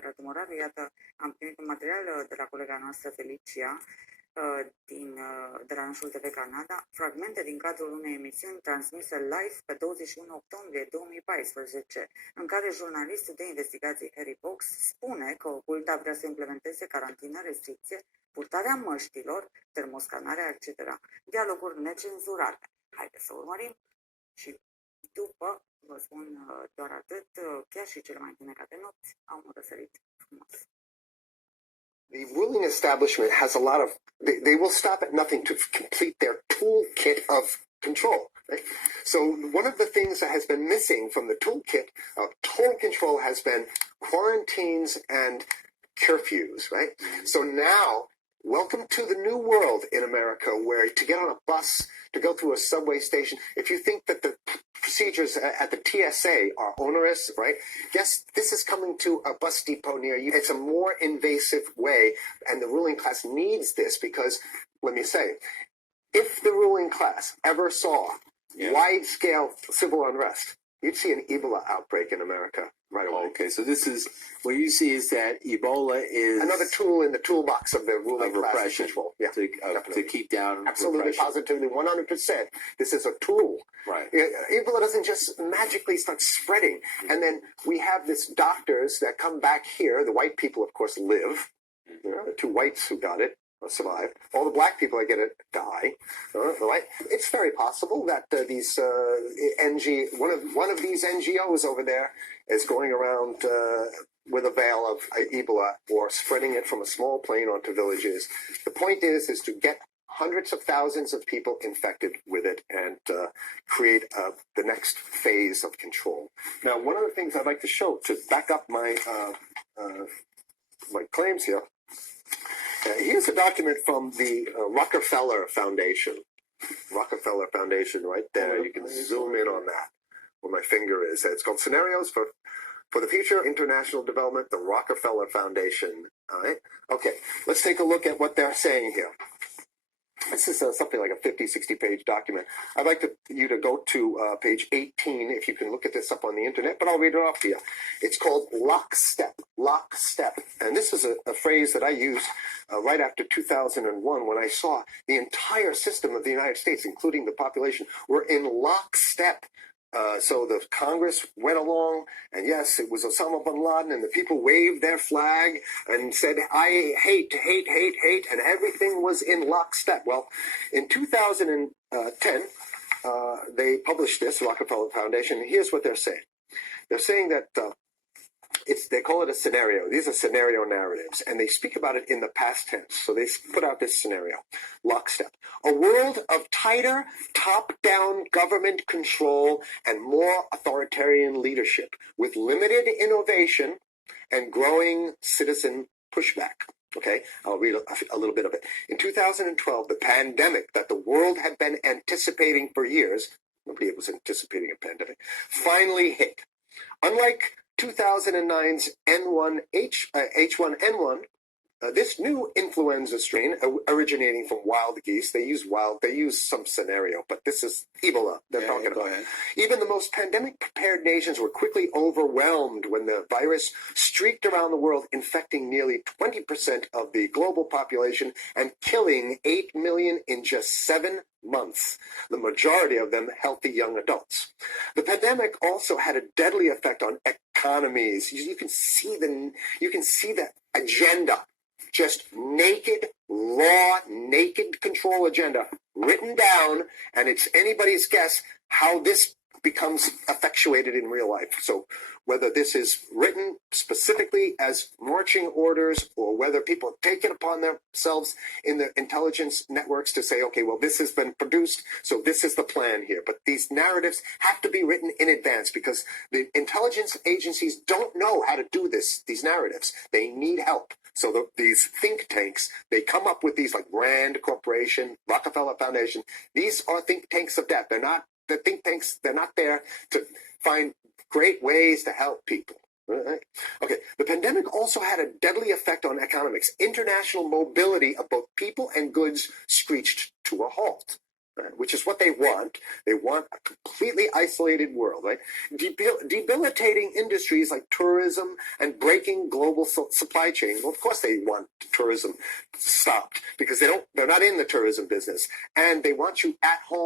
Radu Moraru. Iată, am primit un material de la colega noastră Felicia de la Nașul TV Canada, fragmente din cadrul unei emisiuni transmise live pe 21 octombrie 2014, în care jurnalistul de investigații Harry Box spune că Oculta vrea să implementeze carantină, restricție, purtarea măștilor, termoscanarea, etc. Dialoguri necenzurate. Haideți să urmărim și după, vă spun doar atât, chiar și cele mai întunecate nopți au răsărit frumos. The ruling establishment has a lot of, they will stop at nothing to complete their toolkit of control. Right? So one of the things that has been missing from the toolkit of total control has been quarantines and curfews, right? So now, welcome to the new world in America, where to get on a bus, to go through a subway station, if you think that the procedures at the TSA are onerous, right? Guess this is coming to a bus depot near you. It's a more invasive way, and the ruling class needs this because, let me say, if the ruling class ever saw wide-scale civil unrest, you'd see an Ebola outbreak in America right away. Okay, so this is, what you see is that Ebola is another tool in the toolbox of the ruling class repression control. Yeah, to keep down absolutely, repression. positively, 100%. This is a tool. Right. Ebola doesn't just magically start spreading. And then we have this doctors that come back here. The white people, of course, live. The two whites who got it survive. All the black people that get it die. Right? It's very possible that these one of these NGOs over there is going around with a veil of Ebola or spreading it from a small plane onto villages. The point is to get hundreds of thousands of people infected with it and create the next phase of control. Now, one of the things I'd like to show to back up my my claims here. Here's a document from the Rockefeller Foundation. Rockefeller Foundation, right there. You can zoom in on that where my finger is. It's called Scenarios for the Future International Development, the Rockefeller Foundation. All right. Okay, let's take a look at what they're saying here. This is something like a 50, 60-page document. I'd like you to go to page 18, if you can look at this up on the internet, but I'll read it off to you. It's called lockstep, lockstep. And this is a phrase that I used right after 2001 when I saw the entire system of the United States, including the population, were in lockstep. So the Congress went along, and yes, it was Osama bin Laden, and the people waved their flag and said, I hate, hate, hate, hate, and everything was in lockstep. Well, in 2010, they published this, Rockefeller Foundation, and here's what they're saying. They're saying that they call it a scenario. These are scenario narratives, and they speak about it in the past tense. So they put out this scenario, lockstep. A world of tighter, top-down government control and more authoritarian leadership with limited innovation and growing citizen pushback. Okay, I'll read a little bit of it. In 2012, the pandemic that the world had been anticipating for years, nobody was anticipating a pandemic, finally hit. Unlike 2009's H1N1, this new influenza strain originating from wild geese, they use some scenario, but this is Ebola they're talking about. Even the most pandemic-prepared nations were quickly overwhelmed when the virus streaked around the world, infecting nearly 20% of the global population and killing 8 million in just 7 months, the majority of them healthy young adults. The pandemic also had a deadly effect on economies. You can see the agenda, just naked, raw, naked control agenda written down, and it's anybody's guess how this becomes effectuated in real life. So whether this is written specifically as marching orders or whether people take it upon themselves in the intelligence networks to say, okay, well, this has been produced, so this is the plan here. But these narratives have to be written in advance because the intelligence agencies don't know how to do these narratives. They need help. So these think tanks, they come up with these like Rand Corporation, Rockefeller Foundation. These are think tanks of death. They're not the think tanks. They're not there to find great ways to help people. Right? Okay, the pandemic also had a deadly effect on economics. International mobility of both people and goods screeched to a halt. right, which is what they want. They want a completely isolated world, right? Debilitating industries like tourism and breaking global supply chains. Well, of course they want tourism stopped because they're not in the tourism business, and they want you at home